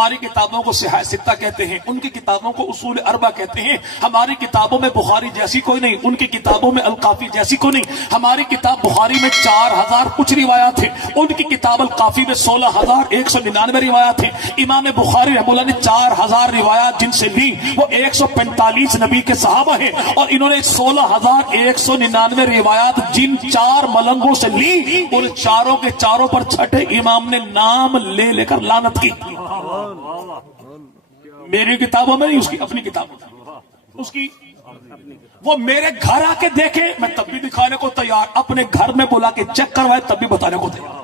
ہماری کتابوں کو صحاح ستہ کہتے ہیں، ان کی کتابوں کو اصول اربع کہتے ہیں. ہماری کتابوں میں بخاری جیسی کوئی نہیں، ان کی کتابوں میں الکافی جیسی کوئی نہیں. ہماری کتاب بخاری میں 4000 کچھ روایات ہیں، ان کی کتاب الکافی میں 16199 روایات ہیں. امام بخاری رحمہ اللہ نے 4000 روایات جن سے لی وہ 145 نبی کے صحابہ ہیں، اور انہوں نے 16199 روایات جن 4 ملنگوں سے لی، ان چاروں کے چاروں پر چھٹے امام نے نام لے لے کر لعنت کی. میری کتابوں میں نہیں، اس کی اپنی کتابوں میں. اس کی وہ میرے گھر آ کے دیکھے، میں تب بھی دکھانے کو تیار، اپنے گھر میں بلا کے چیک کروائے تب بھی بتانے کو تیار.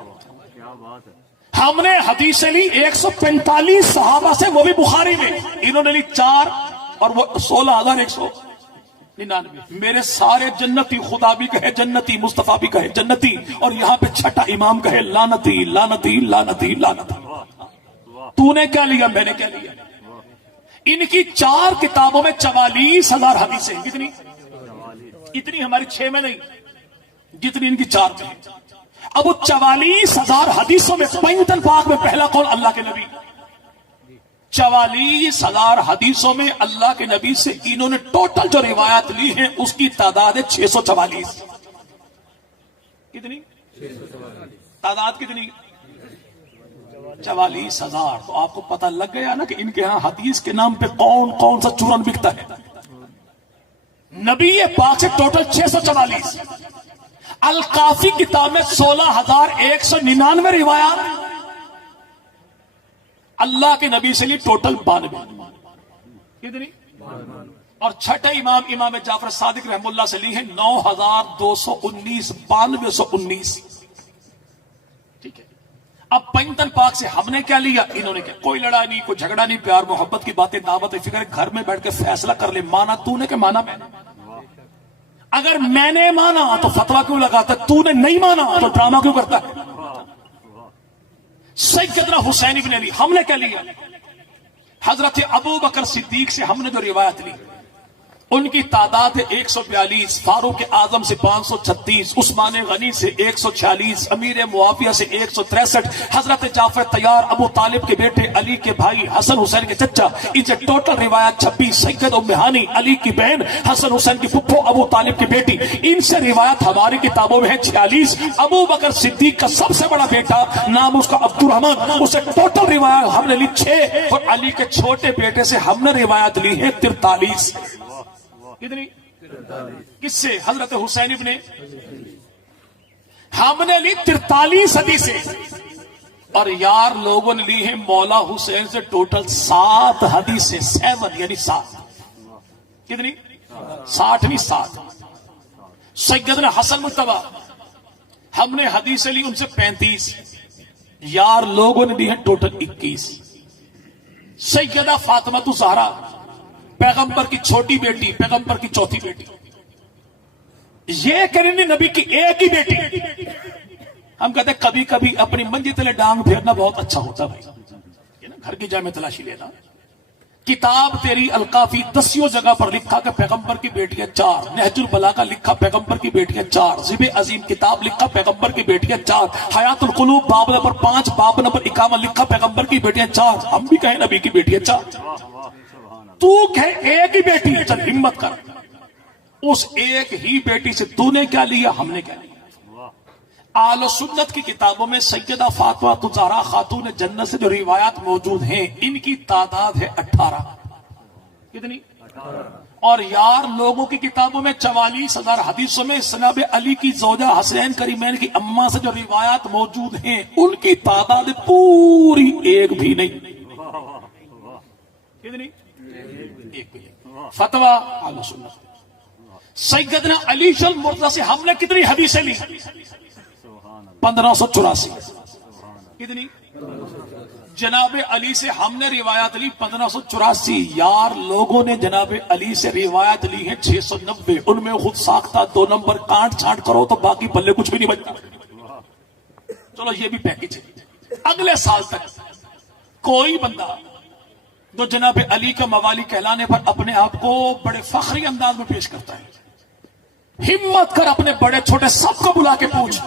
ہم نے حدیثیں لی 145 صحابہ سے، وہ بھی بخاری میں. انہوں نے لی 4 اور وہ 16199. میرے سارے جنتی، خدا بھی کہے جنتی، مصطفیٰ بھی کہے جنتی، اور یہاں پہ چھٹا امام کہے لعنتی لعنتی لعنتی لعنتی. تو نے کیا لیا، میں نے کیا لیا. ان کی 4 کتابوں میں 44000 حدیثیں. کتنی؟ اتنی ہماری 6 میں نہیں، جتنی ان کی 4 میں. اب 44000 حدیثوں میں پنجتن پاک میں پہلا قول اللہ کے نبی. 44000 حدیثوں میں اللہ کے نبی سے انہوں نے ٹوٹل جو روایات لی ہیں اس کی تعداد ہے 644. کتنی تعداد؟ کتنی؟ 44000. تو آپ کو پتہ لگ گیا نا کہ ان کے ہاں حدیث کے نام پہ کون کون سا چورن بکتا ہے. نبی پاک سے ٹوٹل 644. الکافی کتاب میں 16199 روایات. اللہ کے نبی سے لی ٹوٹل 92. کتنی؟ اور چھٹے امام جعفر صادق رحم اللہ سے لی ہے 9219. 9219. ٹھیک ہے. اب پنجتن پاک سے ہم نے کیا لیا، انہوں نے کیا. کوئی لڑائی نہیں، کوئی جھگڑا نہیں، پیار محبت کی باتیں، دعوت فکر. گھر میں بیٹھ کے فیصلہ کر لے، مانا تو نے کہ مانا میں نے. اگر میں نے مانا تو فتویٰ کیوں لگاتا، تو نے نہیں مانا تو ڈرامہ کیوں کرتا ہے. سیدنا حسین ابن علی ہم نے کیا لیا. حضرت ابو بکر صدیق سے ہم نے جو روایت لی ان کی تعداد ہے 142. فاروق اعظم سے 536، عثمان غنی سے 146، امیر معاویہ سے 163، حضرت جعفر طیار ابو طالب کے بیٹے، علی کے بھائی، حسن حسین کے چچا، ان سے ٹوٹل روایت 26. سید ام ہانی علی کی بہن، حسن حسین کی پھپھو ابو طالب کی بیٹی، ان سے روایت ہماری کتابوں میں ہے 46. ابو بکر صدیق کا سب سے بڑا بیٹا نام اس کا عبد الرحمن، اسے ٹوٹل روایت ہم نے لی 6، اور علی کے چھوٹے بیٹے سے ہم نے روایت لی ہے 43. کتنی؟ کس سے؟ حضرت حسین ابن ہم نے لی 43 حدیثیں. اور یار لوگوں نے لی ہے مولا حسین سے ٹوٹل 7 حدیثیں. 7 یعنی 7. کتنی؟ 60 نہیں 7. سیدنا حسن مجتبی ہم نے حدیثیں لی ان سے 35. یار لوگوں نے لی ہے ٹوٹل 21. سیدہ فاطمہ الزہرا پیغمبر کی چھوٹی بیٹی، پیغمبر کی چوتھی بیٹی، یہ کرنی نبی کی ایک ہی بیٹی. ہم کہتے ہیں کبھی کبھی اپنی منجی تلے ڈانگ پھیرنا بہت اچھا ہوتا بھائی. گھر کی جائے میں تلاشی لینا. کتاب تیری الکافی 10 جگہ پر لکھا کہ پیغمبر کی بیٹیاں 4. نہج البلاغہ لکھا پیغمبر کی بیٹیاں 4. ذب عظیم کتاب لکھا پیغمبر کی بیٹیاں 4. حیات القلوب باب نمبر 5 باب نمبر 51 لکھا پیغمبر کی بیٹیاں 4. ہم بھی کہیں نبی کی بیٹیاں 4. تو کہ ایک ہی بیٹی ہے. چل ہمت کر، اس ایک ہی بیٹی سے تو نے کیا لیا، ہم نے کیا لیا. آل و سنت کی کتابوں میں سیدہ فاطمہ الزہرا خاتون جنت سے جو روایات موجود ہیں ان کی تعداد ہے 18. کتنی؟ اور یار لوگوں کی کتابوں میں 44000 حدیثوں میں جناب علی کی زوجہ حسین کریمین کی اماں سے جو روایات موجود ہیں ان کی تعداد پوری ایک بھی نہیں. کتنی؟ فتویٰ آل سنت. سیدنا علی المرتضی سے ہم نے کتنی حدیثیں لی؟ 1584. کتنی؟ جناب علی سے ہم نے روایت لی 1584. یار لوگوں نے جناب علی سے روایت لی ہے 690. ان میں خود ساختہ 2 نمبر کانٹ چھانٹ کرو تو باقی پلے کچھ بھی نہیں بچتا. چلو یہ بھی پیکج ہے. اگلے سال تک کوئی بندہ جو جناب علی کا موالی کہلانے پر اپنے آپ کو بڑے فخری انداز میں پیش کرتا ہے، ہمت کر اپنے بڑے چھوٹے سب کو بلا کے پوچھ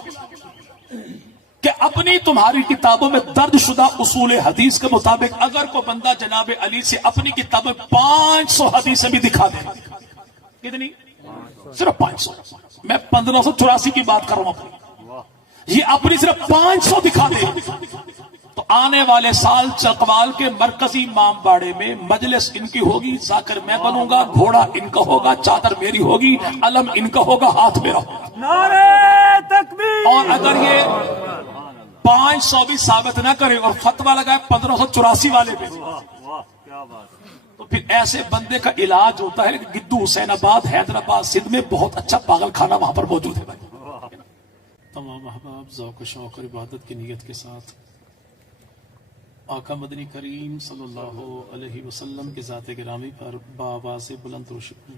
کہ اپنی تمہاری کتابوں میں درج شدہ اصول حدیث کے مطابق اگر کوئی بندہ جناب علی سے اپنی کتاب میں 500 حدیثیں بھی دکھا دے، کتنی؟ صرف 500. میں 1584 کی بات کر رہا ہوں. یہ اپنی صرف 500 دکھا دے تو آنے والے سال چکوال کے مرکزی امام باڑے میں مجلس ان کی ہوگی، ذاکر میں بنوں گا، گھوڑا ان کا ہوگا، چادر میری ہوگی، علم ان کا ہوگا، ہاتھ میرا ہوگا. نعرہ تکبیر. اور اگر یہ 500 بھی ثابت نہ کرے اور فتویٰ لگائے 1584 والے پہ، تو پھر ایسے بندے کا علاج ہوتا ہے. گدو حسین آباد حیدرآباد سندھ میں بہت اچھا پاگل خانہ وہاں پر موجود ہے. بھائی تمام احباب ذوق و شوق اور عبادت کی نیت کے ساتھ آقا مدنی کریم صلی اللہ علیہ وسلم کے ذات گرامی پر بآواز بلند و شکر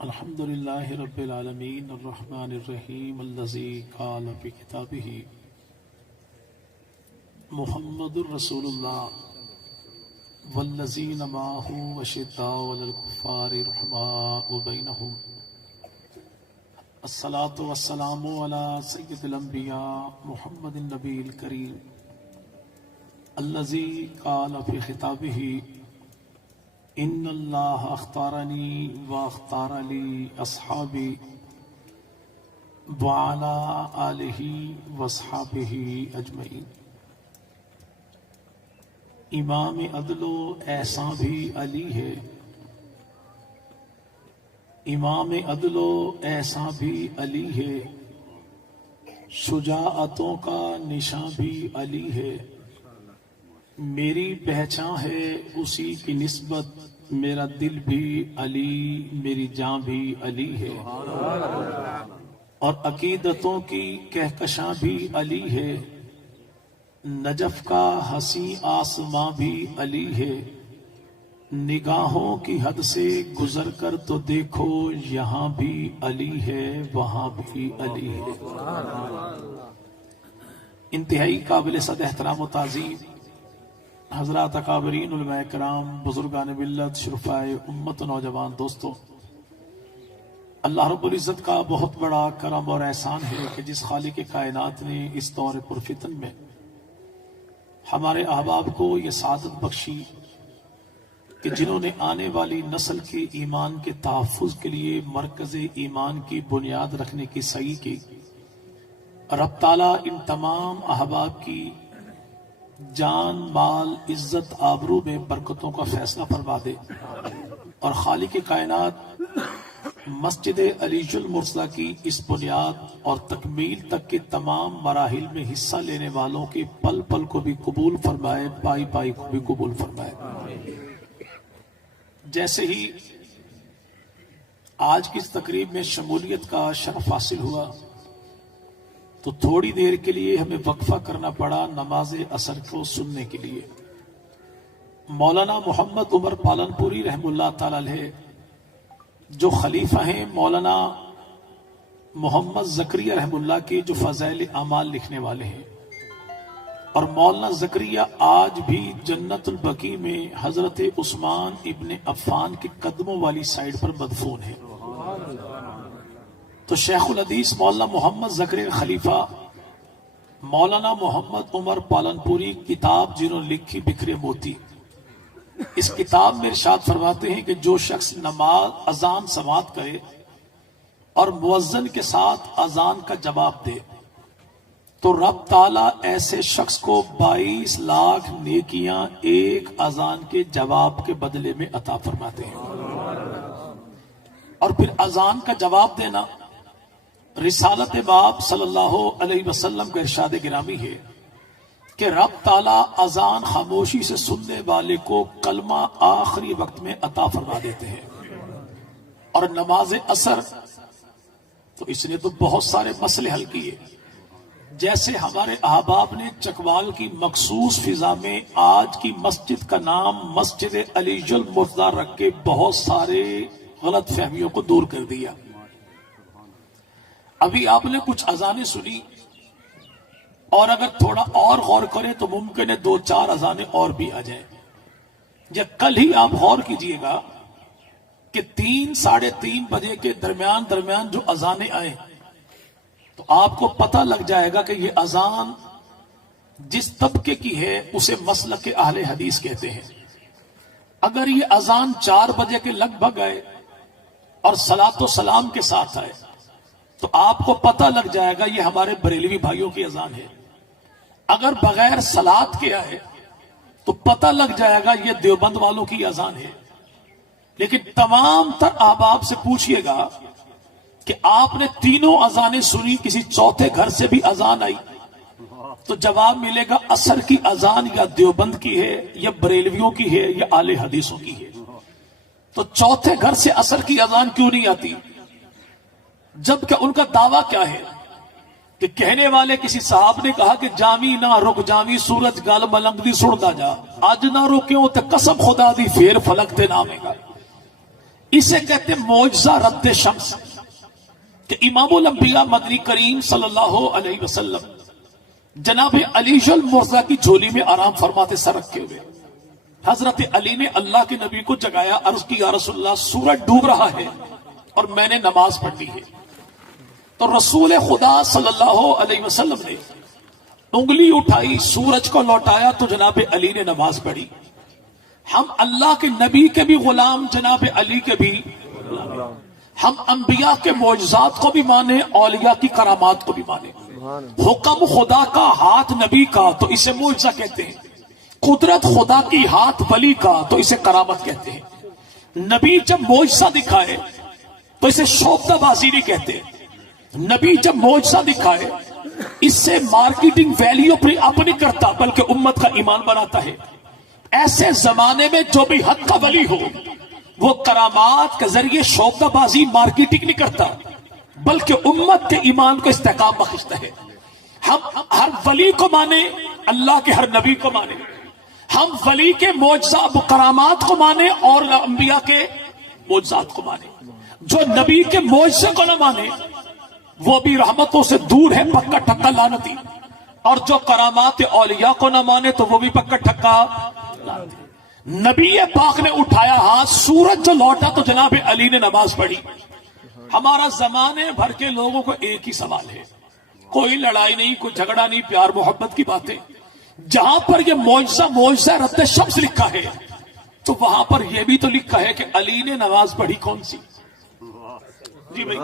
الحمد للہ رب العالمین الرحمن الرحیم الذی قال فی کتابہ محمد الرسول اللہ والذین معہ اشداء علی الکفار رحماء بینہم الصلاة والسلام علی سید الانبیاء محمد النبی الکریم الذی قال فی خطابہ ان اللہ اختارنی واختار لی اصحابی وعلی آلہ واصحابہ اجمعین. امام عدل و احسان بھی علی ہے، امام عدل و احسان بھی علی ہے، شجاعتوں کا نشان بھی علی ہے. میری پہچان ہے اسی کی نسبت، میرا دل بھی علی، میری جان بھی علی ہے. اور عقیدتوں کی کہکشاں بھی علی ہے، نجف کا حسین آسماں بھی علی ہے. نگاہوں کی حد سے گزر کر تو دیکھو، یہاں بھی علی ہے، وہاں بھی علی ہے. انتہائی قابل صد احترام و تعظیم حضرات اکابرین علماء کرام، بزرگان ملت، شرفائے امت، نوجوان دوستوں، اللہ رب العزت کا بہت بڑا کرم اور احسان ہے کہ جس خالق کائنات نے اس دور پرفتن میں ہمارے احباب کو یہ سعادت بخشی کہ جنہوں نے آنے والی نسل کے ایمان کے تحفظ کے لیے مرکز ایمان کی بنیاد رکھنے کی سعی کی. رب تعالیٰ ان تمام احباب کی جان، مال، عزت، آبرو میں برکتوں کا فیصلہ فرما دے، اور خالق کائنات مسجد علی المرتضیٰ کی اس بنیاد اور تکمیل تک کے تمام مراحل میں حصہ لینے والوں کے پل پل کو بھی قبول فرمائے، پائی پائی کو بھی قبول فرمائے. جیسے ہی آج کی اس تقریب میں شمولیت کا شرف حاصل ہوا تو تھوڑی دیر کے لیے ہمیں وقفہ کرنا پڑا نماز عصر کو سننے کے لیے. مولانا محمد عمر پالنپوری رحم اللہ تعالی علیہ جو خلیفہ ہیں مولانا محمد زکریا رحم اللہ کے، جو فضائل اعمال لکھنے والے ہیں، اور مولانا زکریا آج بھی جنت البقیع میں حضرت عثمان ابن عفان کے قدموں والی سائیڈ پر مدفون ہے. تو شیخ الحدیث مولانا محمد زکریا خلیفہ مولانا محمد عمر پالنپوری کتاب جنہوں نے لکھی بکھرے موتی، اس کتاب میں ارشاد فرماتے ہیں کہ جو شخص نماز اذان سماعت کرے اور مؤذن کے ساتھ اذان کا جواب دے تو رب تعالیٰ ایسے شخص کو 22 لاکھ نیکیاں ایک اذان کے جواب کے بدلے میں عطا فرماتے ہیں. اور پھر اذان کا جواب دینا رسالت باب صلی اللہ علیہ وسلم کا ارشاد گرامی ہے کہ رب تعالیٰ اذان خاموشی سے سننے والے کو کلمہ آخری وقت میں عطا فرما دیتے ہیں. اور نماز عصر تو اس نے تو بہت سارے مسئلے حل کیے. جیسے ہمارے احباب نے چکوال کی مخصوص فضا میں آج کی مسجد کا نام مسجد علی المرتضیٰ رکھ کے بہت سارے غلط فہمیوں کو دور کر دیا. ابھی آپ نے کچھ اذانیں سنی اور اگر تھوڑا اور غور کریں تو ممکن ہے 2-4 اذانیں اور بھی آ جائیں. یا کل ہی آپ غور کیجئے گا کہ 3-3:30 بجے کے درمیان جو اذانیں آئیں تو آپ کو پتہ لگ جائے گا کہ یہ اذان جس طبقے کی ہے اسے مسلک اہل حدیث کہتے ہیں. اگر یہ اذان 4 بجے کے لگ بھگ آئے اور صلاۃ و سلام کے ساتھ آئے تو آپ کو پتہ لگ جائے گا یہ ہمارے بریلوی بھائیوں کی اذان ہے. اگر بغیر صلاۃ کے آئے تو پتہ لگ جائے گا یہ دیوبند والوں کی اذان ہے. لیکن تمام تر احباب سے پوچھئے گا کہ آپ نے تینوں اذانیں سنی، کسی چوتھے گھر سے بھی اذان آئی؟ تو جواب ملے گا عصر کی اذان یا دیوبند کی ہے یا بریلویوں کی ہے یا اہل حدیثوں کی ہے. تو چوتھے گھر سے عصر کی اذان کیوں نہیں آتی؟ جبکہ ان کا دعویٰ کیا ہے کہ کہنے والے کسی صاحب نے کہا کہ جامی نہ رک جامی سورج گل ملنگ دی سڑدا جا، اج نہ رکیوں تے قسم خدا دی پھر فلک تے نامے گا. اسے کہتے معجزہ رد شمس کہ امام الانبیاء مدنی کریم صلی اللہ علیہ وسلم جناب علی المرضی کی جھولی میں آرام فرماتے سر رکھے ہوئے. حضرت علی نے اللہ کے نبی کو جگایا، عرض کی یا رسول اللہ سورج ڈوب رہا ہے اور میں نے نماز پڑھنی ہے. تو رسول خدا صلی اللہ علیہ وسلم نے انگلی اٹھائی، سورج کو لوٹایا تو جناب علی نے نماز پڑھی. ہم اللہ کے نبی کے بھی غلام، جناب علی کے بھی غلام. ہم انبیاء کے معجزات کو بھی مانے، اولیاء کی کرامات کو بھی مانے. حکم خدا کا ہاتھ نبی کا تو اسے معجزہ کہتے ہیں، قدرت خدا کی ہاتھ ولی کا تو اسے کرامت کہتے ہیں. نبی جب معجزہ دکھائے تو اسے شوفتہ بازی نہیں کہتے. نبی جب معجزہ دکھائے اس سے مارکیٹنگ ویلیو اپ نہیں کرتا بلکہ امت کا ایمان بناتا ہے. ایسے زمانے میں جو بھی حق کا ولی ہو وہ کرامات کے ذریعے شوفتہ بازی مارکیٹنگ نہیں کرتا بلکہ امت کے ایمان کو استحکام بخشتا ہے. ہم ہر ولی کو مانے، اللہ کے ہر نبی کو مانے. ہم ولی کے معجزہ کرامات کو مانے اور انبیاء کے معجزات کو مانے. جو نبی کے معجزے کو نہ مانے وہ بھی رحمتوں سے دور ہے، پکا ٹھکا لعنتی. اور جو کرامات اولیاء کو نہ مانے تو وہ بھی پکا ٹھکا لعنتی. نبی پاک نے اٹھایا ہاتھ، سورج جو لوٹا تو جناب علی نے نماز پڑھی. ہمارا زمانے بھر کے لوگوں کو ایک ہی سوال ہے، کوئی لڑائی نہیں، کوئی جھگڑا نہیں، پیار محبت کی باتیں. جہاں پر یہ معجزہ رد شمس لکھا ہے تو وہاں پر یہ بھی تو لکھا ہے کہ علی نے نماز پڑھی کون سی. جی بھائی،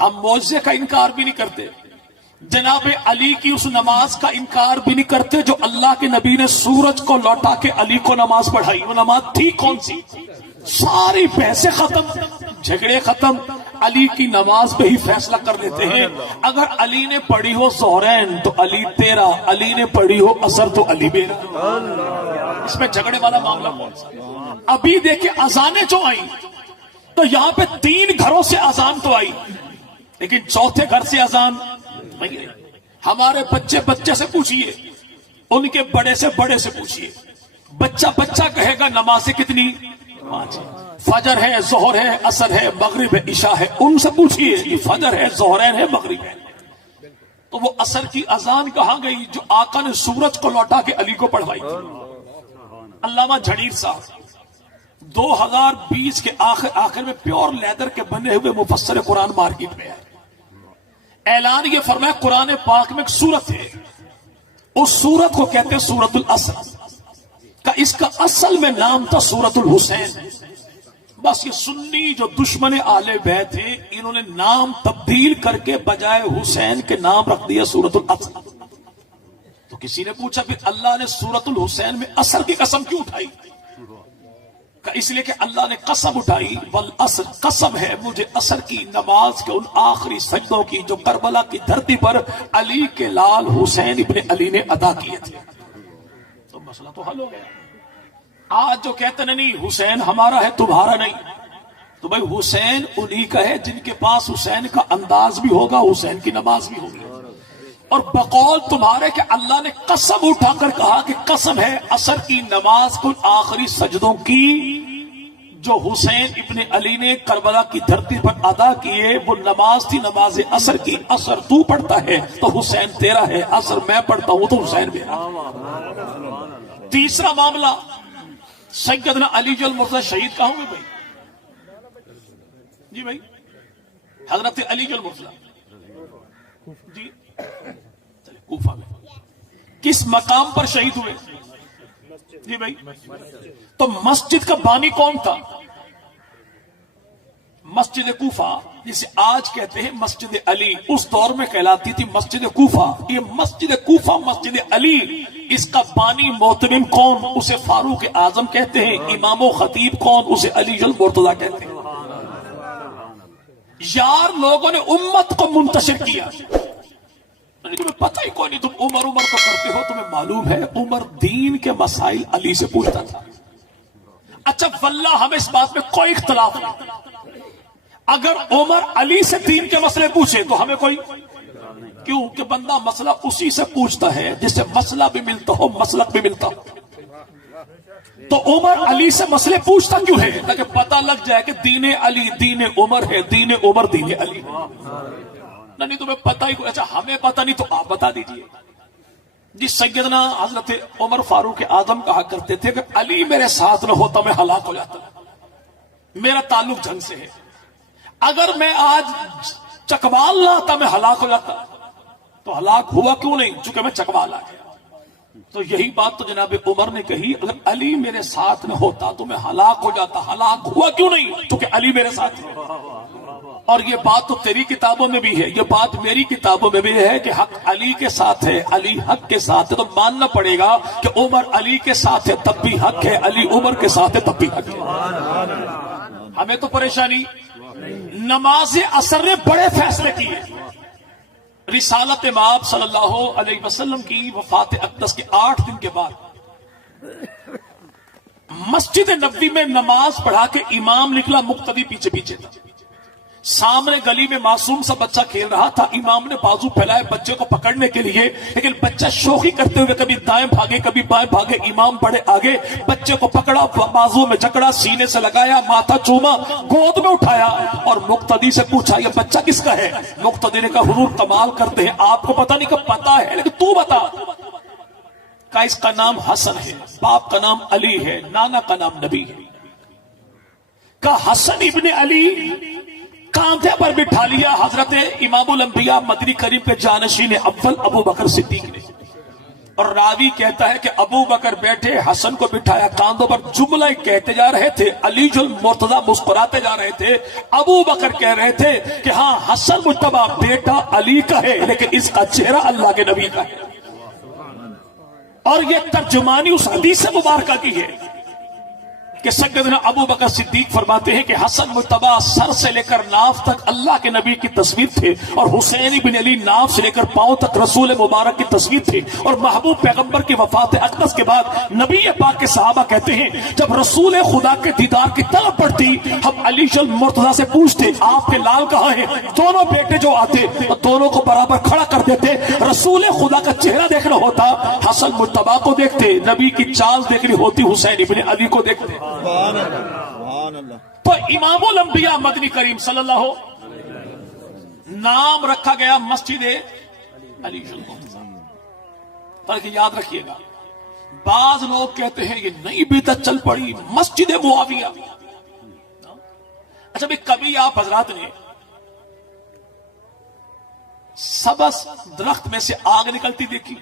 ہم معجزے کا انکار بھی نہیں کرتے، جناب علی کی اس نماز کا انکار بھی نہیں کرتے جو اللہ کے نبی نے سورج کو لوٹا کے علی کو نماز پڑھائی. وہ نماز تھی کون سی؟ ساری بحثیں ختم، جھگڑے ختم، علی کی نماز پہ ہی فیصلہ کر لیتے ہیں. اگر علی نے پڑھی ہو ظہرین تو علی تیرا، علی نے پڑھی ہو عصر تو علی میرا. اس میں جھگڑے والا معاملہ کون سا؟ ابھی دیکھیں اذانیں جو آئیں تو یہاں پہ 3 گھروں سے اذان تو آئی لیکن چوتھے گھر سے اذان نہیں آئی. ہمارے بچے سے پوچھئے، ان کے بڑے سے پوچھئے، بچہ کہے گا نمازیں کتنی؟ 5. فجر ہے، ظہر ہے، عصر ہے، مغرب ہے، عشاء ہے. ان سے پوچھئے یہ فجر ہے، ظہرین ہے، مغرب ہے. تو وہ عصر کی اذان کہاں گئی جو آقا نے سورج کو لوٹا کے علی کو پڑھوائی تھی؟ علامہ جھڑیر صاحب 2020 کے آخر میں پیور لیدر کے بنے ہوئے مفسر قرآن مارکیٹ میں آئے. اعلان یہ فرمایا قرآن پاک میں ایک سورت ہے، اس سورت کو کہتے ہیں سورت العصر کا. اس کا اصل میں نام تھا سورت الحسین. بس یہ سنی جو دشمن آل بیت ہیں انہوں نے نام تبدیل کر کے بجائے حسین کے نام رکھ دیا سورت العصر. تو کسی نے پوچھا پھر اللہ نے سورت الحسین میں عصر کی قسم کیوں اٹھائی؟ کہ اس لیے کہ اللہ نے قسم اٹھائی، والعصر، قسم ہے مجھے عصر کی نماز کے ان آخری سجدوں کی جو کربلا کی دھرتی پر علی کے لال حسین ابن علی نے ادا کیے تھے. تو مسئلہ تو حل ہو گیا. آج جو کہتے ہیں نہیں حسین ہمارا ہے تمہارا نہیں، تو بھائی حسین انہی کا ہے جن کے پاس حسین کا انداز بھی ہوگا، حسین کی نماز بھی ہوگی. اور بقول تمہارے کہ اللہ نے قسم اٹھا کر کہا کہ قسم ہے عصر کی نماز کو آخری سجدوں کی جو حسین ابن علی نے کربلا کی دھرتی پر ادا کیے وہ نماز تھی نماز عصر کی. عصر تو پڑھتا ہے تو حسین تیرا ہے, عصر میں پڑھتا ہوں تو حسین میرا. تیسرا معاملہ سیدنا علی جل مرتضی شہید کہاں ہوئے بھائی؟ جی بھائی حضرت علی جل مرتضی جی کوفہ میں کس مقام پر شہید ہوئے؟ جی بھائی تو مسجد کا بانی کون تھا؟ مسجد کوفہ جسے آج کہتے ہیں مسجد علی, اس دور میں کہلاتی تھی مسجد کوفہ. یہ مسجد کوفہ مسجد علی, اس کا بانی محترم کون؟ اسے فاروق اعظم کہتے ہیں. امام و خطیب کون؟ اسے علی جل مرتضی کہتے ہیں. یار لوگوں نے امت کو منتشر کیا, تمہیں پتہ ہی کوئی نہیں, تم عمر تو کرتے ہو, تمہیں معلوم ہے عمر دین کے مسائل علی سے پوچھتا تھا. اچھا واللہ ہمیں اس بات میں کوئی اختلاف نہیں, اگر عمر علی سے دین کے مسئلے پوچھے تو ہمیں کوئی کیوں کہ بندہ مسئلہ اسی سے پوچھتا ہے جس سے مسئلہ بھی ملتا ہو مسلک بھی ملتا ہو. تو عمر علی سے مسئلے پوچھتا کیوں ہے؟ تاکہ پتہ لگ جائے کہ دین علی دین عمر ہے, دین عمر دین علی. نہیں تمہیں پتہ ہی کوئی, اچھا ہمیں پتہ نہیں تو آپ بتا دیجئے. جی سیدنا حضرت عمر فاروق اعظم کہا کرتے تھے کہ علی میرے ساتھ نہ ہوتا میں ہلاک ہو جاتا, میرا تعلق جنگ سے ہے. اگر میں آج چکوال نہ آتا میں ہلاک ہو جاتا. تو ہلاک ہوا کیوں نہیں؟ چونکہ میں چکوال آ گیا. تو یہی بات تو جناب عمر نے کہی, اگر علی میرے ساتھ نہ ہوتا تو میں ہلاک ہو جاتا. ہلاک ہوا کیوں نہیں؟ چونکہ علی میرے ساتھ ہے. اور یہ بات تو تیری کتابوں میں بھی ہے, یہ بات میری کتابوں میں بھی ہے کہ حق علی کے ساتھ ہے, علی حق کے ساتھ ہے. تو ماننا پڑے گا کہ عمر علی کے ساتھ ہے تب بھی حق ہے, علی عمر کے ساتھ ہے تب بھی حق ہے. ہمیں تو پریشانی. نماز عصر نے بڑے فیصلے کیے. رسالت مآب صلی اللہ علیہ وسلم کی وفات اقدس کے 8 دن کے بعد مسجد نبوی میں نماز پڑھا کے امام نکلا, مقتدی پیچھے پیچھے تھا. سامنے گلی میں معصوم سا بچہ کھیل رہا تھا. امام نے بازو پھیلائے بچے کو پکڑنے کے لیے, لیکن بچہ شوخی کرتے ہوئے کبھی دائیں بھاگے کبھی بائیں بھاگے. امام بڑے آگے, بچے کو پکڑا, بازو میں جکڑا, سینے سے لگایا, ماتھا چوما, گود میں اٹھایا اور مقتدی سے پوچھا یہ بچہ کس کا ہے؟ مقتدی نے کہا حضور کمال کرتے ہیں, آپ کو پتہ نہیں کہ پتہ ہے لیکن تو بتا. کہا اس کا نام حسن ہے, باپ کا نام علی ہے, نانا کا نام نبی ہے. کہا حسن ابن علی کاندھے پر بٹھا لیا حضرت امام الانبیاء مدنی کریم کے جانشین اول ابو بکر صدیق نے. اور راوی کہتا ہے کہ ابو بکر بیٹھے, حسن کو بٹھایا کاندھوں پر, جملہ کہتے جا رہے تھے, علی جل مرتضی مسکراتے جا رہے تھے. ابو بکر کہہ رہے تھے کہ ہاں حسن مجتبیٰ بیٹا علی کا ہے لیکن اس کا چہرہ اللہ کے نبی کا ہے. اور یہ ترجمانی اس حدیث مبارکہ کی ہے کہ سیدنا ابو بکر صدیق فرماتے ہیں کہ حسن مجتبیٰ سر سے لے کر ناف تک اللہ کے نبی کی تصویر تھے, اور حسین بن علی ناف سے لے کر پاؤں تک رسول مبارک کی تصویر تھی. اور محبوب پیغمبر کی وفات اقدس کے بعد نبی پاک کے صحابہ کہتے ہیں جب رسول خدا کے دیدار کی طلب پڑتی ہم علی جل مرتضی سے پوچھتے آپ کے لال کہاں ہیں؟ دونوں بیٹے جو آتے دونوں کو برابر کھڑا کر دیتے. رسول خدا کا چہرہ دیکھنا ہوتا حسن مجتبیٰ کو دیکھتے, نبی کی چال دیکھنی ہوتی حسین بن علی کو دیکھتے. تو امام الانبیاء مدنی کریم صلی اللہ نام رکھا گیا مسجد علی. بلکہ یاد رکھیے گا بعض لوگ کہتے ہیں یہ نئی بدعت چل پڑی مسجد معاویہ. اچھا بھی کبھی آپ حضرات نے سبز درخت میں سے آگ نکلتی دیکھی؟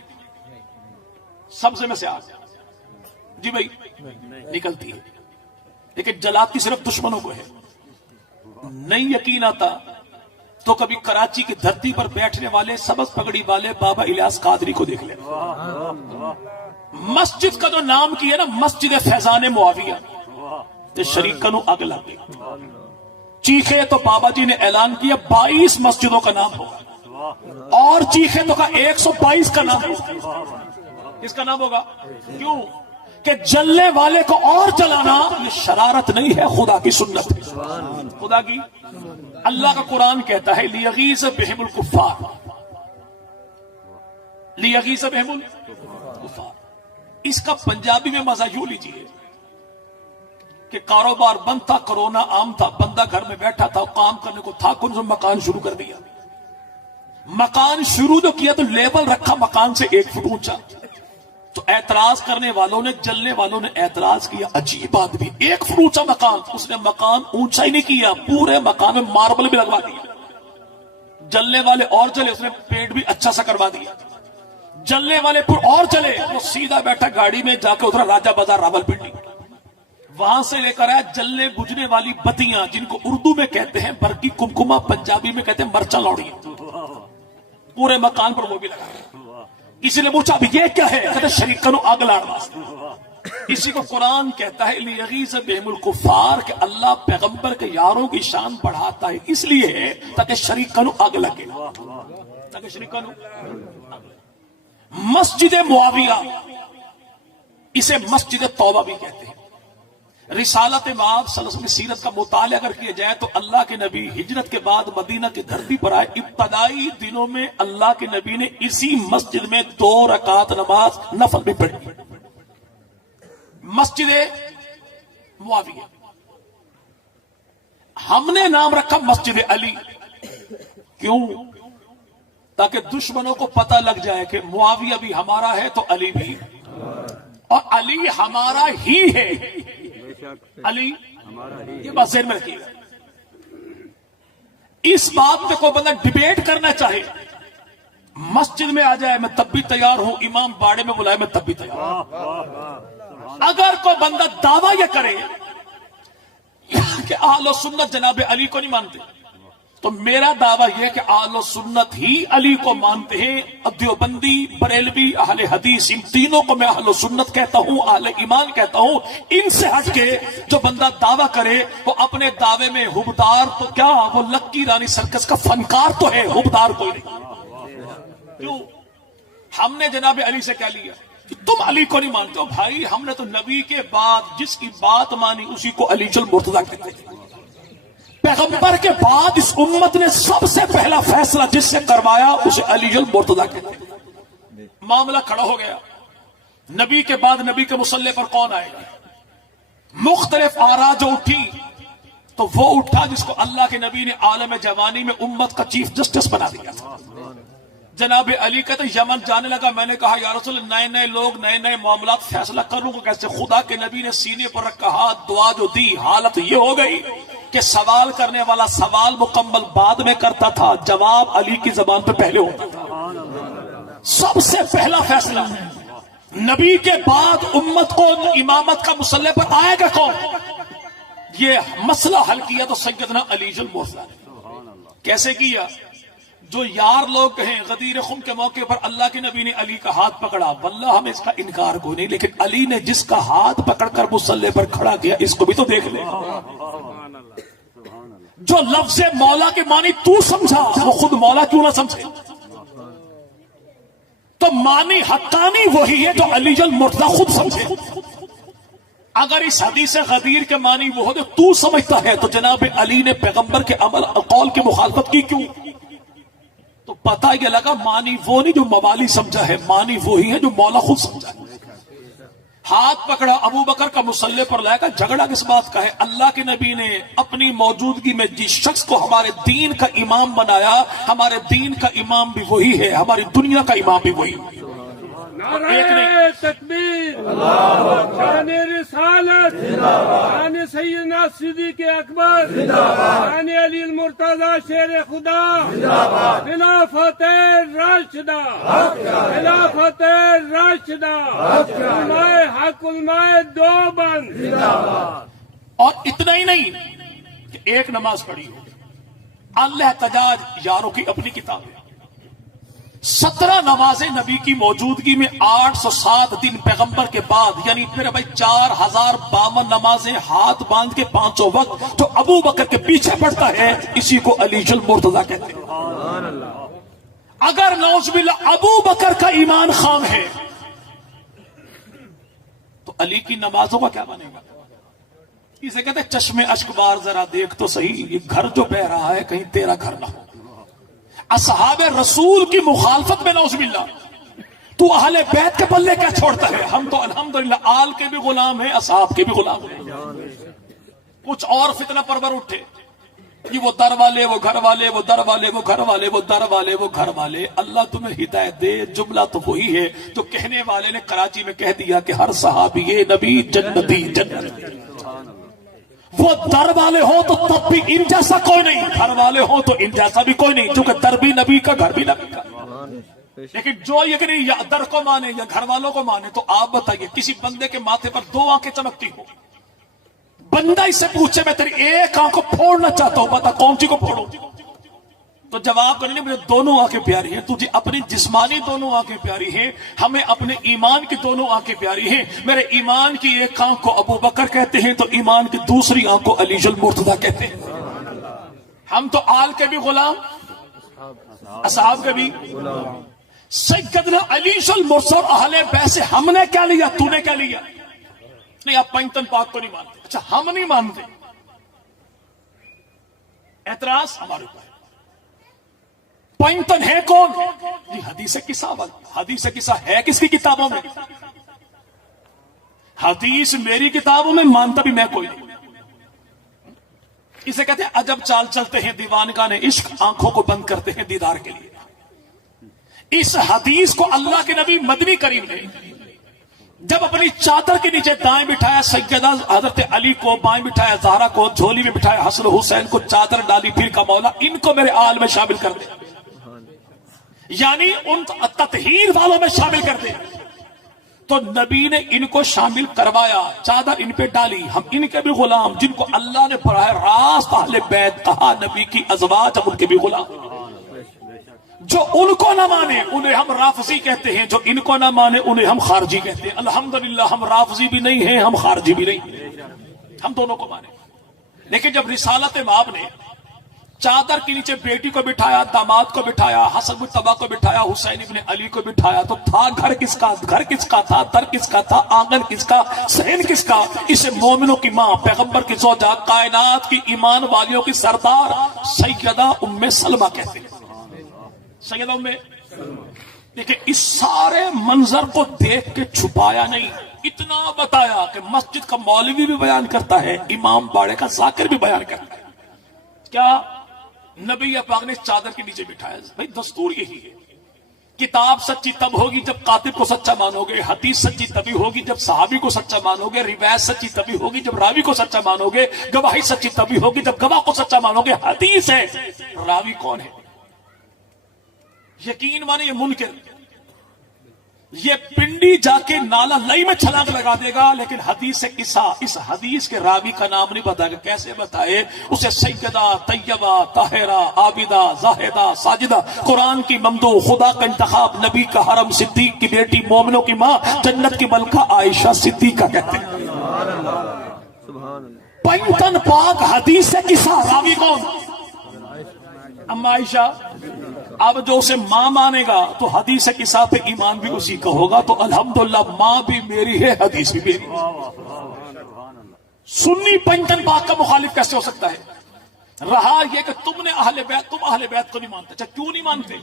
سبزے میں سے آگ جی بھائی نکلتی ہے لیکن جلاتی صرف دشمنوں کو ہے. نہیں یقین آتا تو کبھی کراچی کی دھرتی پر بیٹھنے والے سبز پگڑی والے بابا الیاس قادری کو دیکھ لیں. مسجد کا جو نام کیا نا مسجد فیضان معاویہ, تو شریکہ نو اگ لگ گئی. چیخے تو بابا جی نے اعلان کیا 22 مسجدوں کا نام ہوگا, اور چیخے تو کا 122 کا نام ہوگا. اس کا نام ہوگا کیوں کہ جلنے والے کو اور جلانا یہ شرارت نہیں ہے, خدا کی سنت ہے. خدا کی اللہ کا قرآن کہتا ہے لیغیظ بہم الکفار, لیغیظ بہم الکفار. اس کا پنجابی میں مزہ یوں لیجیے کہ کاروبار بند تھا، کرونا عام تھا، بندہ گھر میں بیٹھا تھا، کام کرنے کو تھا کن، مکان شروع کر دیا. مکان شروع جو کیا تو لیبل رکھا مکان سے 1 فٹ اونچا. تو اعتراض کرنے والوں نے، جلنے والوں نے اعتراض کیا، عجیب آدمی 1 فٹ اونچا مکان. اس نے مکان اونچا ہی نہیں کیا، پورے مکان میں ماربل بھی لگوا دیا. جلنے والے اور جلے، اس نے پینٹ بھی اچھا سا کروا دیا. جلنے والے پھر اور جلے، وہ سیدھا بیٹھا گاڑی میں جا کے اترا راجہ بازار راولپنڈی. وہاں سے لے کر آیا جلنے بجھنے والی بتیاں، جن کو اردو میں کہتے ہیں برقی کمکما، پنجابی میں کہتے ہیں مرچا لوڑی. پورے مکان پر وہ بھی لگا. کسی نے پوچھا اب یہ کیا ہے؟ کہتے شریکن آگ لاڑ. اسی کو قرآن کہتا ہے لیغیظ بہم الکفار، کہ اللہ پیغمبر کے یاروں کی شان بڑھاتا ہے اس لیے تاکہ شریکن آگ لگے، تاکہ شریکن. مسجد معاویہ، اسے مسجد توبہ بھی کہتے ہیں. رسالت مآب صلی اللہ علیہ وسلم کی سیرت کا مطالعہ اگر کیا جائے تو اللہ کے نبی ہجرت کے بعد مدینہ کی دھرتی پر آئے. ابتدائی دنوں میں اللہ کے نبی نے اسی مسجد میں 2 رکعت نماز نفل بھی پڑھی. مسجد معاویہ. ہم نے نام رکھا مسجد علی. کیوں؟ تاکہ دشمنوں کو پتہ لگ جائے کہ معاویہ بھی ہمارا ہے تو علی بھی، اور علی ہمارا ہی ہے. علی یہ بات ذہن میں رکھیے گا. اس بات پہ کوئی بندہ ڈیبیٹ کرنا چاہے مسجد میں آ جائے میں تب بھی تیار ہوں، امام باڑے میں بلائے میں تب بھی تیار ہوں. اگر کوئی بندہ دعویٰ یہ کرے کہ اہل و سنت جناب علی کو نہیں مانتے، تو میرا دعویٰ یہ کہ اہل و سنت ہی علی کو مانتے ہیں. دیوبندی، بریلوی، اہل حدیث، ان تینوں کو میں اہل و سنت کہتا ہوں، اہل ایمان کہتا ہوں. ان سے ہٹ کے جو بندہ دعویٰ کرے وہ اپنے دعوے میں حبدار تو کیا، وہ لکی رانی سرکس کا فنکار تو ہے، حبدار کوئی نہیں. کیوں؟ ہم نے جناب علی سے کیا لیا کہ تم علی کو نہیں مانتے ہو. بھائی ہم نے تو نبی کے بعد جس کی بات مانی اسی کو علی المرتضیٰ کہتے ہیں. پیغمبر کے بعد اس امت نے سب سے پہلا فیصلہ جس سے کروایا اسے علی المرتضیٰ کہتے ہیں. معاملہ کھڑا ہو گیا. نبی کے بعد نبی کے مصلی پر کون آئے گا؟ مختلف آراء جو اٹھی تو وہ اٹھا جس کو اللہ کے نبی نے عالم جوانی میں امت کا چیف جسٹس بنا دیا تھا. جناب علی کہتے یمن جانے لگا. میں نے کہا یا رسول اللہ، نئے نئے لوگ نئے نئے معاملات فیصلہ کروں گا کیسے؟ خدا کے نبی نے سینے پر رکھا ہاتھ، دعا جو دی، حالت یہ ہو گئی کہ سوال کرنے والا سوال مکمل بعد میں کرتا تھا، جواب علی کی زبان پہ پہلے ہوتا تھا. سب سے پہلا فیصلہ نبی کے بعد امت کو امامت کا مسلح پر آئے گا کون؟ یہ مسئلہ حل کیا تو سیدنا علی المرتضیٰ نے. کیسے کیا؟ جو یار لوگ کہیں غدیر خم کے موقع پر اللہ کے نبی نے علی کا ہاتھ پکڑا، واللہ ہمیں اس کا انکار کوئی نہیں، لیکن علی نے جس کا ہاتھ پکڑ کر مسلح پر کھڑا کیا اس کو بھی تو دیکھ لیں. جو لفظ مولا کے معنی تو سمجھا وہ خود مولا کیوں نہ سمجھے؟ تو معنی حقانی وہی ہے جو علی المرتضیٰ خود سمجھے. اگر اس حدیث غدیر کے معنی وہ ہو تو سمجھتا ہے تو جناب علی نے پیغمبر کے عمل قول کی مخالفت کی کیوں؟ تو پتہ یہ لگا معنی وہ نہیں جو موالی سمجھا ہے، معنی وہی ہے جو مولا خود سمجھا ہے. ہاتھ پکڑا، ابو بکر کا مسلح پر لائے گا. جھگڑا کس بات کا ہے؟ اللہ کے نبی نے اپنی موجودگی میں جس شخص کو ہمارے دین کا امام بنایا، ہمارے دین کا امام بھی وہی ہے، ہماری دنیا کا امام بھی وہی ہے. نعرہ تکبیر، شان رسالت، شان سیدنا صدیق اکبر، شان علی المرتضیٰ شیر خدا، خلافت راشدہ، خلافت راشدہ، علماء حق، علماء دیوبند. اور اتنا ہی نہیں کہ ایک نماز پڑھی ہو. الاحتجاج یاروں کی اپنی کتاب ہے. 17 نمازیں نبی کی موجودگی میں 807 دن پیغمبر کے بعد، یعنی پھر بھائی 4052 نمازیں ہاتھ باندھ کے 5 وقت جو ابو بکر کے پیچھے پڑتا ہے اسی کو علی المرتضیٰ کہتے ہیں. اگر نعوذ باللہ ابو بکر کا ایمان خام ہے تو علی کی نمازوں کا کیا بنے گا؟ اسے کہتے ہیں چشم اشک بار ذرا دیکھ تو صحیح، یہ گھر جو بہ رہا ہے کہیں تیرا گھر نہ ہو. اصحاب رسول کی مخالفت میں نعوذ باللہ تو اہل بیت کے پلے کیا چھوڑتا ہے؟ ہم تو الحمدللہ آل کے بھی غلام ہیں، اصحاب کے بھی غلام ہیں. کچھ اور فتنہ پرور اٹھے کہ وہ در والے وہ گھر والے وہ در والے وہ گھر والے وہ در والے وہ گھر والے. اللہ تمہیں ہدایت دے. جملہ تو وہی ہے جو کہنے والے نے کراچی میں کہہ دیا کہ ہر صحابی نبی جنتی جنتی. وہ در والے ہو تو تب بھی ان جیسا کوئی نہیں, گھر والے ہو تو ان جیسا بھی کوئی نہیں, چونکہ در بھی نبی کا گھر بھی نبی کا. لیکن جو یہ کہ نہیں یا در کو مانے یا گھر والوں کو مانے, تو آپ بتائیے کسی بندے کے ماتھے پر 2 آنکھیں چمکتی ہو, بندہ اس سے پوچھے میں تیری ایک آنکھ کو پھوڑنا چاہتا ہوں, بتا کون سی کو پھوڑوں, تو جواب کرنے مجھے دونوں آنکھیں پیاری ہیں, تجھے اپنی جسمانی دونوں آنکھیں پیاری ہیں, ہمیں اپنے ایمان کی دونوں آنکھیں پیاری ہیں. میرے ایمان کی ایک آنکھ کو ابو بکر کہتے ہیں تو ایمان کی دوسری آنکھ کو علی المرتضیٰ کہتے ہیں. ہم تو آل کے بھی غلام, اصحاب کے بھی. سیدنا علی المرتضیٰ اور اہل بیت سے ہم نے کیا لیا, تو نے کیا لیا؟ نہیں, آپ پنجتن پاک کو نہیں مانتے. اچھا ہم نہیں مانتے, اعتراض ہمارے اوپر. پنجتن ہے کون؟ جی حدیث قصہ. حدیث قصہ ہے کس کی کتابوں میں؟ حدیث میری کتابوں میں, مانتا بھی میں کوئی نہیں. اسے کہتے ہیں عجب چال چلتے ہیں دیوانگان عشق, آنکھوں کو بند کرتے ہیں دیدار کے لیے. اس حدیث کو اللہ کے نبی مدنی کریم نے جب اپنی چادر کے نیچے دائیں بٹھایا سیدہ حضرت علی کو, بائیں بٹھایا زہرا کو, جھولی میں بٹھایا حسن حسین کو, چادر ڈالی پھر کا مولا ان کو میرے آل میں شامل کر دے, یعنی ان تطہیر والوں میں شامل کر دے. تو نبی نے ان کو شامل کروایا, چادر ان پہ ڈالی. ہم ان کے بھی غلام, جن کو اللہ نے براہ راست اہل بیت کہا, نبی کی ازواج ہم ان کے بھی غلام. جو ان کو نہ مانے انہیں ہم رافضی کہتے ہیں, جو ان کو نہ مانے انہیں ہم خارجی کہتے ہیں. الحمدللہ ہم رافضی بھی نہیں ہیں, ہم خارجی بھی نہیں, ہم دونوں کو مانے. لیکن جب رسالت مآب نے چادر کے نیچے بیٹی کو بٹھایا, داماد کو بٹھایا, حسن مجتبیٰ کو بٹھایا, حسین ابن علی کو بٹھایا, تو تھا گھر کس کا, گھر کس کا تھا, در کس کا تھا, آنگن کس کا, صحن کس کا؟ اسے مومنوں کی ماں, پیغمبر کی زوجہ, کائنات کی ایمان والیوں کی سردار سیدہ ام سلمہ کہتے ہیں. سیدہ ام. لیکن اس سارے منظر کو دیکھ کے چھپایا نہیں, اتنا بتایا کہ مسجد کا مولوی بھی بیان کرتا ہے, امام باڑے کا ذاکر بھی بیان کرتا ہے. کیا نبی پاک نے چادر کے نیچے بٹھایا؟ بھائی دستور یہی ہے. کتاب سچی تب ہوگی جب کاتب کو سچا مانو گے, حدیث سچی تبھی ہوگی جب صحابی کو سچا مانو گے, روایت سچی تبھی ہوگی جب راوی کو سچا مانو گے, گواہی سچی تبھی ہوگی جب گواہ کو سچا مانو گے. حدیث ہے, راوی کون ہے؟ یقین مانے یہ منکر, یہ پنڈی جا کے نالا لئی میں چھلانگ لگا دے گا, لیکن حدیث سے قصہ, اس حدیث کے راوی کا نام نہیں بتائے گا. کیسے بتائے؟ اسے سیدہ, طیبہ, طاہرہ, عابدہ, زاہدہ, ساجدہ, قرآن کی ممدوح, خدا کا انتخاب, نبی کا حرم, صدیق کی بیٹی, مومنوں کی ماں, جنت کی ملکہ عائشہ صدیقہ کہتے ہیں. پنجتن پاک حدیث سے قصہ, راوی کون؟ اما عائشہ. اب جو اسے ماں مانے گا تو حدیث قصہ پہ ایمان بھی اسی کا ہوگا. تو الحمدللہ ماں بھی میری ہے, حدیث بھی میری. سنی پنجتن پاک کا مخالف کیسے ہو سکتا ہے؟ رہا یہ کہ تم نے اہل بیت, تم اہل بیت کو نہیں مانتے. اچھا کیوں نہیں مانتے؟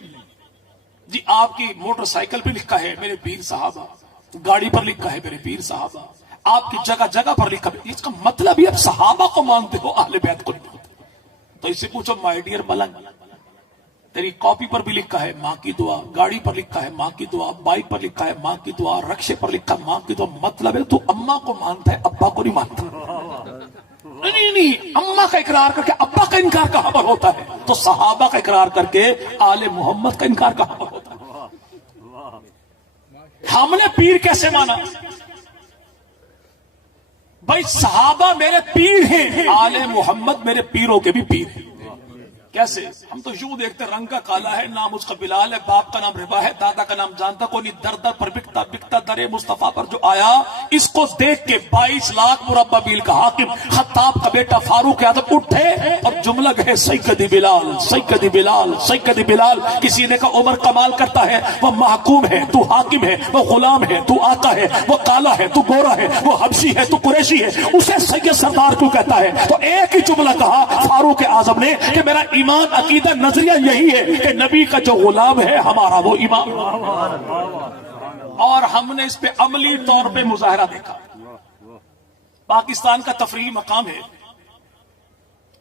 جی آپ کی موٹر سائیکل پہ لکھا ہے میرے پیر صحابہ, گاڑی پر لکھا ہے میرے پیر صحابہ, آپ کی جگہ جگہ پر لکھا ہے. اس کا مطلب یہ اب صحابہ کو مانتے ہو, اہل بیت کو نہیں مانتے. تو اس سے پوچھو مائی ڈیئر ملنگ, تیری کاپی پر بھی لکھا ہے ماں کی دعا, گاڑی پر لکھا ہے ماں کی دعا, بائک پر لکھا ہے ماں کی دعا, رکشے پر لکھا ہے ماں کی دعا. مطلب ہے تو اماں کو مانتا ہے, ابا کو نہیں مانتا. نہیں, اماں کا اقرار کر کے ابا کا انکار کہاں پر ہوتا ہے؟ تو صحابہ کا اقرار کر کے آل محمد کا انکار کہاں پر ہوتا ہے؟ ہم نے پیر کیسے مانا؟ بھائی صحابہ میرے پیر ہیں, آل محمد میرے پیروں کے بھی پیر ہیں. کیسے؟ ہم تو یوں دیکھتے رنگ کا کالا ہے, نام اس کا بلال ہے, باپ کا نام ربا ہے, دادا کا نام جانتا کوئی نہیں, در در پر بکتا بکتا در مصطفیٰ پر جو آیا, اس کو دیکھ کے 22 لاکھ مربع میل کا حاکم خطاب کا بیٹا فاروق اعظم اٹھے اور جملہ کہے سیدی بلال, سیدی بلال, سیدی بلال. کسی نے کہا عمر کمال کرتا ہے, وہ محکوم ہے تو حاکم ہے, وہ غلام ہے تو آقا ہے, وہ کالا ہے تو گورا ہے, وہ حبشی ہے تو قریشی ہے, اسے سید سردار کیوں کہتا ہے؟ تو ایک ہی جملہ کہا فاروق اعظم نے کہ میرا ایمان عقیدہ نظریہ یہی ہے کہ نبی کا جو غلام ہے ہمارا وہ امام. اور ہم نے اس پہ عملی طور پہ مظاہرہ دیکھا. پاکستان کا تفریحی مقام ہے,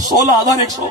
16199।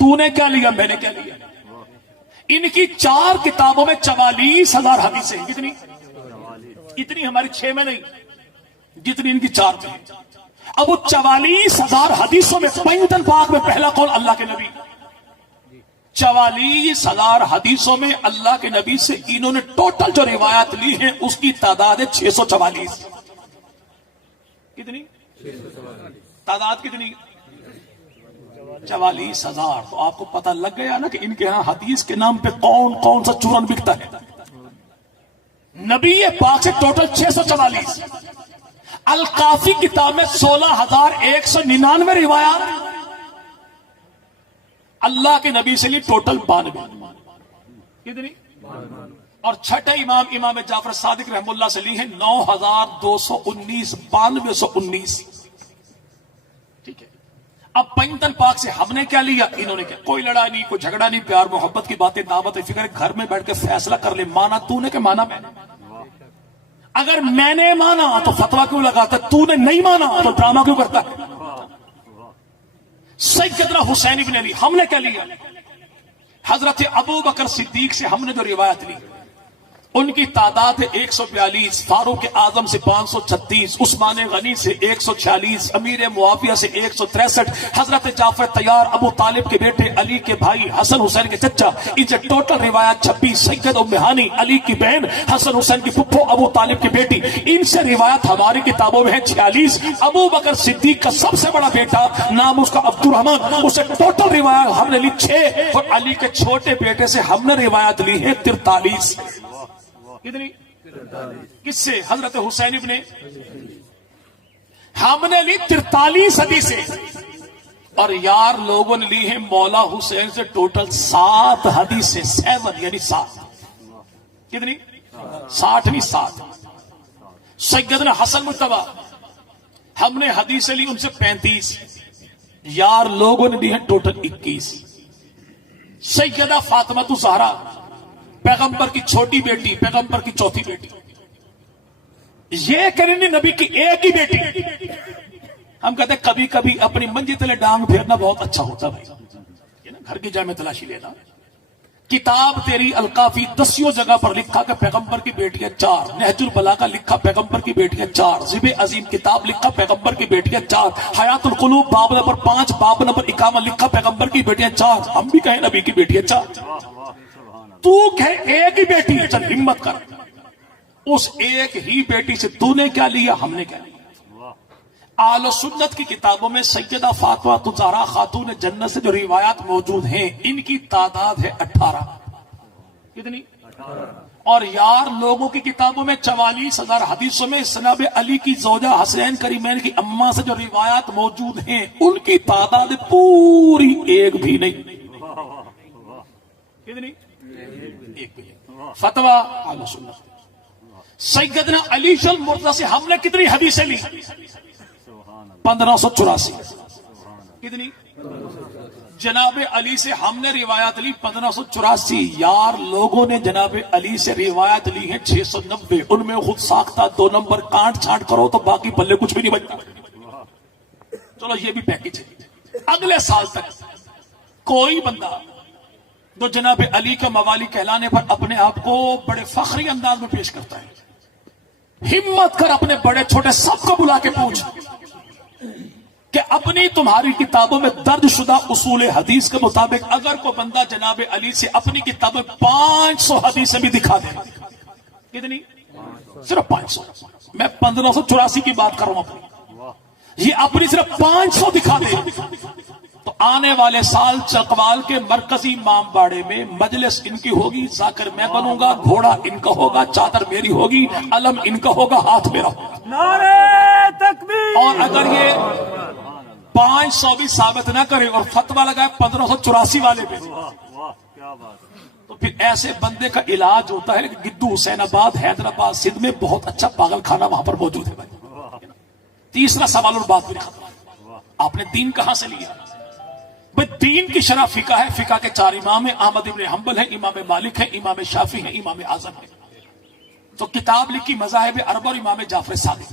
تو نے کیا لیا میں نے کیا لیا. ان کی 4 کتابوں میں 44,000 حدیثیں ہیں. کتنی؟ اتنی ہماری 6 میں نہیں جتنی ان کی 4 میں. اب وہ 44,000 حدیثوں میں پنجتن پاک میں پہلا قول اللہ کے نبی. 44,000 حدیثوں میں اللہ کے نبی سے انہوں نے ٹوٹل جو روایات لی ہیں اس کی تعداد ہے 644. کتنی تعداد؟ کتنی؟ 44,000. تو آپ کو پتہ لگ گیا نا کہ ان کے ہاں حدیث کے نام پہ کون کون سا چورن بکتا ہے. نبی پاک سے ٹوٹل 644. الکافی کتاب میں 16,199 روایات. اللہ کے نبی سے لی ٹوٹل 92. کتنی؟ اور چھٹے امام جعفر صادق رحم اللہ سے لی ہیں 9,219 9219. ٹھیک ہے. اب پنجتن پاک سے ہم نے کیا لیا انہوں نے کیا. کوئی لڑائی نہیں، کوئی جھگڑا نہیں، پیار محبت کی باتیں، دعوت فکر. گھر میں بیٹھ کے فیصلہ کر لے، مانا تو نے کہ مانا میں نے. اگر میں نے مانا تو فتویٰ کیوں لگاتا ہے، تو نے نہیں مانا تو ڈرامہ کیوں کرتا ہے. سیدنا حسین ابن علی ہم نے کیا لیا. حضرت ابو بکر صدیق سے ہم نے جو روایت لی ان کی تعداد ہے 142. فاروق اعظم سے 536، عثمان غنی سے 146، امیر معاویہ سے 163، حضرت جعفر طیار ابو طالب کے بیٹے علی کے بھائی حسن حسین کے چچا، ان سے ٹوٹل روایت 26. سید ام ہانی علی کی بہن حسن حسین کی پھپھو ابو طالب کی بیٹی، ان سے روایت ہماری کتابوں میں ہے 46. ابو بکر صدیق کا سب سے بڑا بیٹا نام اس کا عبد الرحمن، اسے ٹوٹل روایت ہم نے لی 6. اور علی کے چھوٹے بیٹے سے ہم نے روایت لی ہے 43. کتنی؟ کس سے؟ حضرت حسین ابن ہم نے لی 43 حدیثیں. اور یار لوگوں نے لی ہیں مولا حسین سے ٹوٹل 7 حدیثیں. 7 یعنی 7. کتنی؟ 60 نہیں 7. سیدنا حسن مجتبی ہم نے حدیثیں لی ان سے 35. یار لوگوں نے لی ہیں ٹوٹل 21. سیدہ فاطمہ الزہرا پیغمبر کی چھوٹی بیٹی، پیغمبر کی چوتھی بیٹی، یہ کریں نبی کی ایک ہی بیٹی. ہم کہتے ہیں کبھی کبھی اپنی منجی تلے ڈانگ پھیرنا بہت اچھا ہوتا بھائی. گھر کی جائے میں تلاشی لینا. کتاب تیری الکافی 10 جگہ پر لکھا کہ پیغمبر کی بیٹیاں 4. نہج البلاغہ لکھا پیغمبر کی بیٹیاں 4. ذب عظیم کتاب لکھا پیغمبر کی بیٹیاں 4. حیات القلوب باب نمبر 5 باب نمبر 51 لکھا پیغمبر کی بیٹیاں 4. ہم بھی کہیں نبی کی بیٹیاں 4. تو کہ ایک ہی بیٹی ہے. چل ہمت کر، اس ایک ہی بیٹی سے تو نے کیا لیا ہم نے کیا لیا. اہل سنت کی کتابوں میں سیدہ فاطمہ الزہرا خاتون جنت سے جو روایات موجود ہیں ان کی تعداد ہے 18. کتنی؟ 18. اور یار لوگوں کی کتابوں میں 44,000 حدیثوں میں جناب علی کی زوجہ حسین کریمین کی اماں سے جو روایات موجود ہیں ان کی تعداد پوری ایک بھی نہیں. کتنی؟ ایک بھی. فتویٰ اہل سنت. سیدنا علی المرتضی سے ہم نے کتنی حدیثیں لی؟ 1584. کتنی؟ جناب علی سے ہم نے روایت لی 1584. یار لوگوں نے جناب علی سے روایت لی ہے 690. ان میں خود ساختہ 2 نمبر کانٹ چھانٹ کرو تو باقی پلے کچھ بھی نہیں بچتا. چلو یہ بھی پیکج ہے. اگلے سال تک کوئی بندہ تو جناب علی کا موالی کہلانے پر اپنے آپ کو بڑے فخری انداز میں پیش کرتا ہے، ہمت کر اپنے بڑے چھوٹے سب کو بلا کے پوچھ کہ اپنی تمہاری کتابوں میں درج شدہ اصول حدیث کے مطابق اگر کوئی بندہ جناب علی سے اپنی کتاب میں 500 حدیثیں بھی دکھا دے. کتنی؟ صرف 500. میں 1584 کی بات کر رہا ہوں اپنی. یہ اپنی صرف 500 دکھا دے تو آنے والے سال چکوال کے مرکزی امام باڑے میں مجلس ان کی ہوگی. ذاکر میں بنوں گا، گھوڑا ان کا ہوگا، چادر میری ہوگی، علم ان کا ہوگا، ہاتھ میرا ہوگا. نعرہ تکبیر. اور اگر یہ 500 بھی ثابت نہ کرے اور فتویٰ لگائے 1584 والے پہ تو پھر ایسے بندے کا علاج ہوتا ہے. گدو حسین آباد حیدرآباد سندھ میں بہت اچھا پاگل خانہ وہاں پر موجود ہے بھائی. تیسرا سوال اور بات میری ختم. آپ نے دین کہاں سے لیا؟ بھائی دین کی شرح فقہ ہے. فقہ کے 4 امام ہیں. احمد ابن حنبل ہیں، امام مالک ہیں، امام شافعی ہیں، امام اعظم ہیں. تو کتاب لکھی مذاہب اربع اور امام جعفر صادق.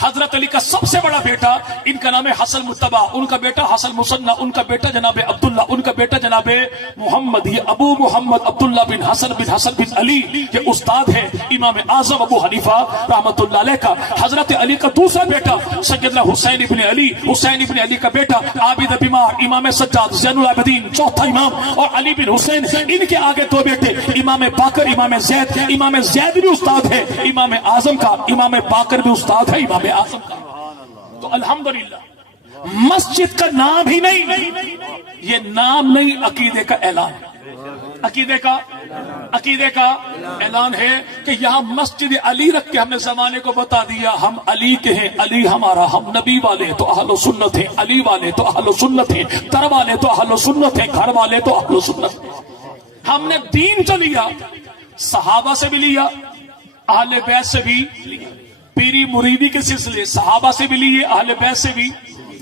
حضرت علی کا سب سے بڑا بیٹا، ان کا نام ہے حسن مجتبی، ان کا بیٹا حسن مصنع، ان کا بیٹا جناب عبداللہ، ان کا بیٹا جناب محمد، یہ ابو محمد عبداللہ بن حسن بن علی، یہ استاد ہے امام اعظم ابو حنیفہ رحمت اللہ علیہ کا۔ حضرت علی کا دوسرا بیٹا سیدنا حسین ابن علی، حسین ابن علی کا بیٹا عابد بیمار امام سجاد زین العابدین چوتھا امام، اور علی بن حسین، ان کے آگے دو بیٹے امام باقر امام زید بھی استاد ہے امام اعظم کا، امام باقر بھی استاد ہے امام اعظم کا۔ تو الحمدللہ مسجد کا نام ہی نہیں، یہ نام نہیں، عقیدے کا اعلان ہے، عقیدے کا اعلان ہے کہ یہاں مسجد علی رکھ کے ہم نے زمانے کو بتا دیا ہم علی کے ہیں، علی ہمارا، ہم نبی والے تو اہل و سنت ہیں، علی والے تو اہل و سنت ہیں، در والے تو اہل و سنت ہیں، گھر والے تو اہل و سنت ہیں۔ ہم نے دین جو لیا صحابہ سے بھی لیا، اہل بیت سے بھی لیا، پیری مریدی کے سلسلے صحابہ سے بھی لیے، اہل بیت سے بھی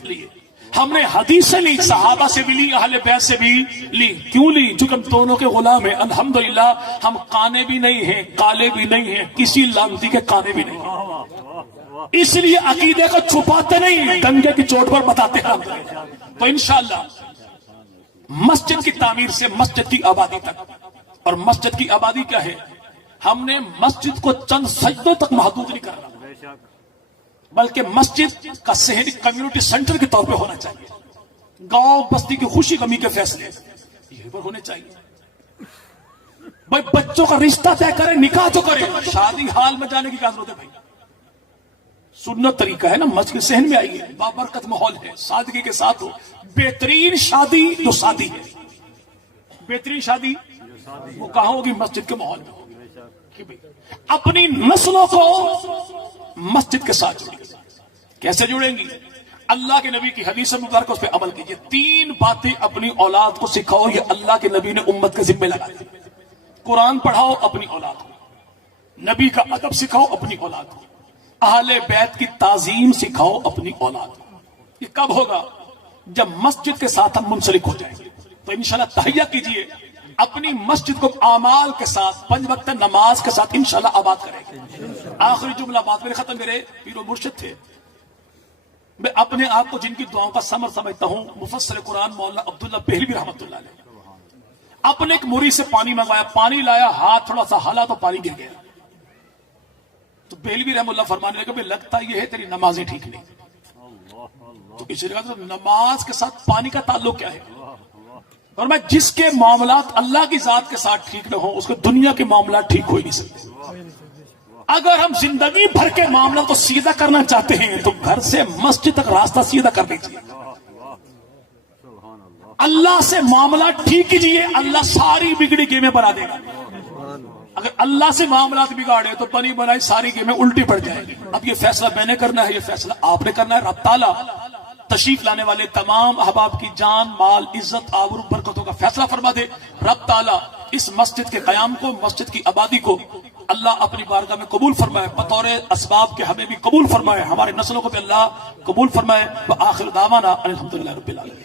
لیے۔ ہم نے حدیث سے لی، صحابہ سے بھی لی، اہل بیت سے بھی لی۔ کیوں لی؟ چونکہ ہم دونوں کے غلام ہیں الحمدللہ، ہم کانے بھی نہیں ہیں، کالے بھی نہیں ہیں، کسی لانتی کے کانے بھی نہیں ہیں، اس لیے عقیدے کو چھپاتے نہیں، ڈنگے کی چوٹ پر بتاتے ہیں۔ تو انشاءاللہ مسجد کی تعمیر سے مسجد کی آبادی تک، اور مسجد کی آبادی کیا ہے؟ ہم نے مسجد کو چند سجدوں تک محدود نہیں کرنا، بلکہ مسجد کا شہری کمیونٹی سینٹر کے طور پہ ہونا چاہیے۔ گاؤں بستی کی خوشی غمی کے فیصلے یہ پر ہونے چاہیے۔ بھائی بچوں کا رشتہ طے کرے، نکاح تو کرے، شادی حال میں جانے کی کیا ضرورت ہے؟ بھائی سنت طریقہ ہے نا، مسجد صحن میں آئیے، بابرکت ماحول ہے، سادگی کے ساتھ ہو۔ بہترین شادی جو شادی ہے، بہترین شادی وہ کہاں ہوگی؟ مسجد کے ماحول میں ہوگی۔ اپنی نسلوں کو مسجد کے ساتھ جوڑیں گے۔ کیسے جوڑیں گی؟ اللہ کے نبی کی حدیث مبارکہ اس پہ عمل کیجئے۔ تین باتیں اپنی اولاد کو سکھاؤ، یہ اللہ کے نبی نے امت کے ذمہ لگا دی۔ قرآن پڑھاؤ اپنی اولاد کو، نبی کا ادب سکھاؤ اپنی اولاد کو، اہل بیت کی تعظیم سکھاؤ اپنی اولاد کو۔ یہ کب ہوگا؟ جب مسجد کے ساتھ ہم منسلک ہو جائیں گے۔ تو انشاءاللہ تہیہ کیجئے، اپنی مسجد کو اعمال کے ساتھ، 5 وقت نماز کے ساتھ انشاءاللہ آباد کریں گے۔ آخری جملہ بات میرے ختم، میرے پیر و مرشد تھے، میں اپنے آپ کو جن کی دعاؤں کا ثمر سمجھتا ہوں، مفسر قرآن مولانا عبداللہ بہلوی رحمۃ اللہ علیہ، اپنے ایک مرید سے پانی منگوایا، پانی لایا، ہاتھ تھوڑا سا ہلا تو پانی گر گیا۔ تو بہلوی رحمۃ اللہ فرمانے لگے کہ لگتا یہ ہے تیری نمازیں ٹھیک نہیں۔ تو اس لیے کہا نماز کے ساتھ پانی کا تعلق کیا ہے؟ اور میں جس کے معاملات اللہ کی ذات کے ساتھ ٹھیک نہ ہوں، اس کے دنیا کے معاملات ٹھیک ہو ہی نہیں سکتے۔ اگر ہم زندگی بھر کے معاملات کو سیدھا کرنا چاہتے ہیں تو گھر سے مسجد تک راستہ سیدھا کر دیجیے، اللہ سے معاملات ٹھیک کیجیے، اللہ ساری بگڑی گیمیں بنا دے گا۔ اگر اللہ سے معاملات بگاڑے تو بنی بنائی ساری گیمیں الٹی پڑ جائیں گی۔ اب یہ فیصلہ میں نے کرنا ہے، یہ فیصلہ آپ نے کرنا ہے۔ رب تعالیٰ تشریف لانے والے تمام احباب کی جان، مال، عزت، آبرو، برکتوں کا فیصلہ فرما دے۔ رب تعالیٰ اس مسجد کے قیام کو، مسجد کی آبادی کو اللہ اپنی بارگاہ میں قبول فرمائے، بطور اسباب کے ہمیں بھی قبول فرمائے، ہمارے نسلوں کو بھی اللہ قبول فرمائے۔ وآخر دعوانا الحمدللہ رب العالمین۔